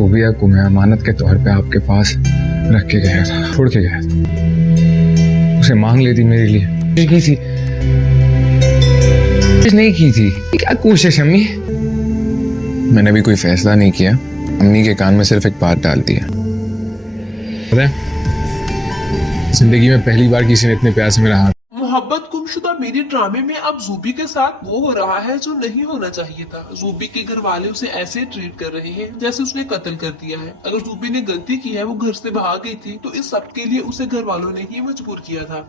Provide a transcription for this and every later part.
शोभिया को मैं अमानत के तौर पे आपके पास रख के गया था, छोड़ के गया था। उसे मांग लेती मेरे लिए, की थी नहीं की थी। क्या कोशिश अम्मी? मैंने भी कोई फैसला नहीं किया, अम्मी के कान में सिर्फ एक बात डाल दी है। पता है, जिंदगी में पहली बार किसी ने इतने प्यार से मेरा हाथ। मोहब्बत गुमशुदा मेरे ड्रामे में अब जूबी के साथ वो हो रहा है जो नहीं होना चाहिए था। जूबी के घर वाले उसे ऐसे ट्रीट कर रहे हैं जैसे उसने कत्ल कर दिया है। अगर जूबी ने गलती की है, वो घर से भाग गई थी, तो इस सब के लिए उसे घर वालों ने ही मजबूर किया था।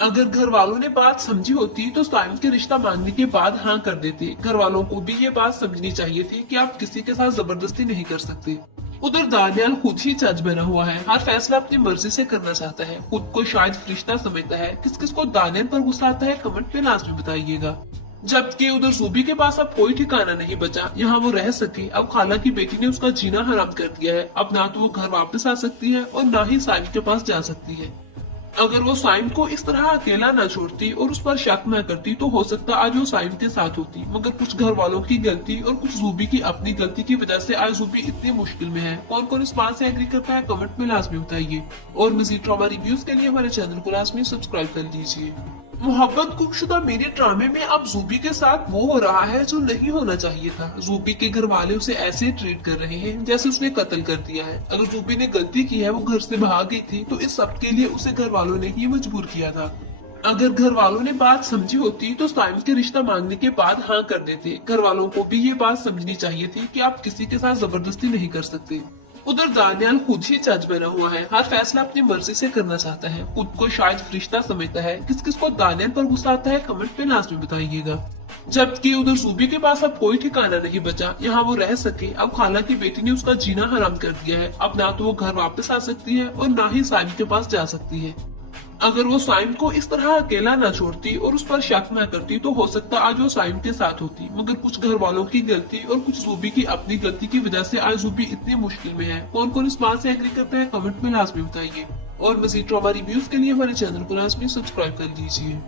अगर घर वालों ने बात समझी होती तो साइम के रिश्ता मांगने के बाद हाँ कर देते। घर वालों को भी ये बात समझनी चाहिए थी कि आप किसी के साथ जबरदस्ती नहीं कर सकते। उधर दानियाल खुद ही जज बना हुआ है, हर फैसला अपनी मर्जी से करना चाहता है, खुद को शायद फरिश्ता समझता है। किस किस को दानियाल पर गुस्सा आता है, कमेंट में लास्ट में बताइएगा। जबकि उधर जूबी के पास अब कोई ठिकाना नहीं बचा, यहाँ वो रह सके। अब खाला की बेटी ने उसका जीना हराम कर दिया है। अब ना तो वो घर वापस आ सकती है और ना ही साइम के पास जा सकती है। अगर वो साइम को इस तरह अकेला न छोड़ती और उस पर शक न करती तो हो सकता आज वो साइम के साथ होती। मगर कुछ घर वालों की गलती और कुछ जूबी की अपनी गलती की वजह से आज जूबी इतनी मुश्किल में है। कौन कौन इस बात से एग्री करता है, कमेंट में लाजमी बताइए। और मजीद ड्रामा रिव्यूज के लिए हमारे चैनल को लाजमी सब्सक्राइब कर लीजिए। मोहब्बत गुमशुदा मेरे ड्रामे में अब जूबी के साथ वो हो रहा है जो नहीं होना चाहिए था। जूबी के घर वाले उसे ऐसे ट्रीट कर रहे हैं जैसे उसने कत्ल कर दिया है। अगर जूबी ने गलती की है, वो घर से भाग गई थी, तो इस सब के लिए उसे घर वालों ने ही मजबूर किया था। अगर घर वालों ने बात समझी होती तो साइम के रिश्ता मांगने के बाद हाँ कर देते। घर वालों को भी ये बात समझनी चाहिए थी कि आप किसी के साथ जबरदस्ती नहीं कर सकते। उधर दानियाल खुद ही जज बना हुआ है, हर फैसला अपनी मर्जी से करना चाहता है, खुद को शायद फरिश्ता समझता है। किस किस को दानियाल पर गुस्सा आता है, कमेंट में लास्ट में बताइएगा। जबकि उधर जूबी के पास अब कोई ठिकाना नहीं बचा, यहाँ वो रह सके। अब खाला की बेटी ने उसका जीना हराम कर दिया है। अब ना तो वो घर वापस आ सकती है और ना ही साइम के पास जा सकती है। अगर वो साइम को इस तरह अकेला न छोड़ती और उस पर शक न करती तो हो सकता आज वो साइम के साथ होती। मगर कुछ घर वालों की गलती और कुछ जूबी की अपनी गलती की वजह से आज जूबी इतनी मुश्किल में है। कौन कौन इस बात से एग्री करते हैं, कमेंट में लाजमी बताइए। और मजीद ड्रामा रिव्यूज के लिए हमारे चैनल को लाजमी सब्सक्राइब कर लीजिए।